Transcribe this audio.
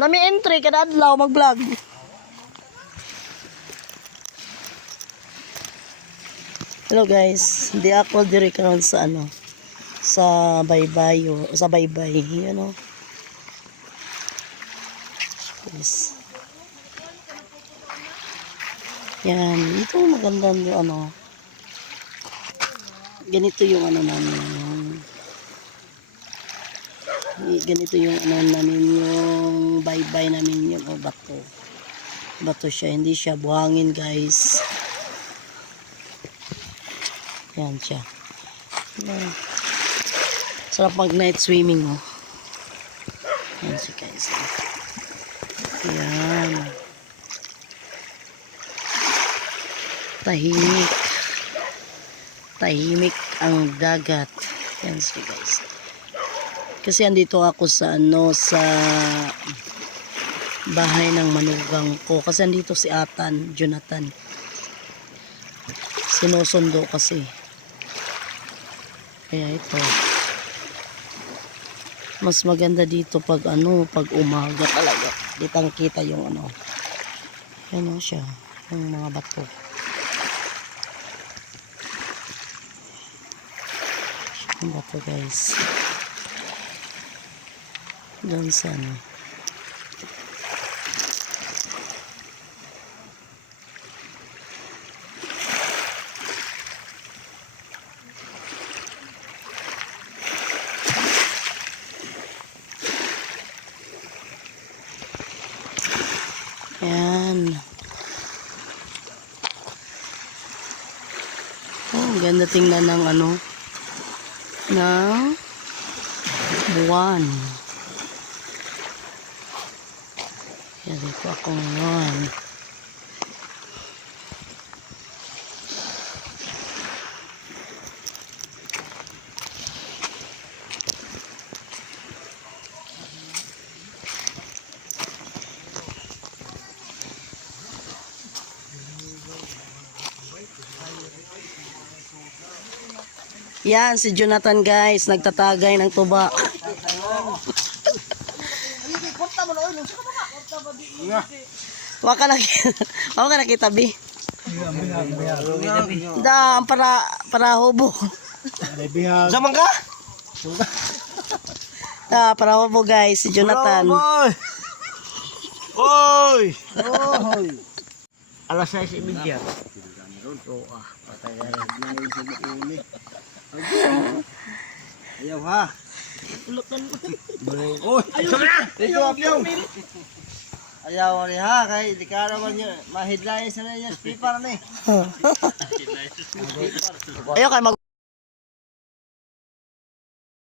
Nami entry kada adlaw mag-vlog. Hello guys, di ako diri karon sa ano, sa baybayo, sa baybay, you know. Yes. Yan, ito magandang ano. Ganito yung ano namin. Ganito yung ano namin, yung baybay namin, yung bato. Bato siya, hindi siya buhangin guys. Yan siya. Sarap mag night swimming oh. Yan siya guys. Yan. Tahimik. Tahimik ang dagat. Yan siya guys. Kasi andito ako sa ano, sa bahay ng manugang ko. Kasi andito si Atan, Jonathan. Sinusundo kasi. Kaya ito. Mas maganda dito pag ano, pag umaga talaga. Ditang kita yung ano. Ano siya, yung mga bato. Yung bato guys. Doon sa ano. Yan. Oh, ganda tingnan ng ano, ng buwan. Yan, dito ako ngayon. Yan, si Jonathan guys, nagtatagay ng tuba. Waka na kita bi. Da, para hubo. Zaman ka? Da, para hubo guys, si Jonathan. Oy! Oy! Alas 6:30. Patay na. Ayaw ha. Oy! Ayaw rin ha. Kaya di ka naman yun. Mahidlayan sa na yun. Speaker na eh. Ayaw kayo mag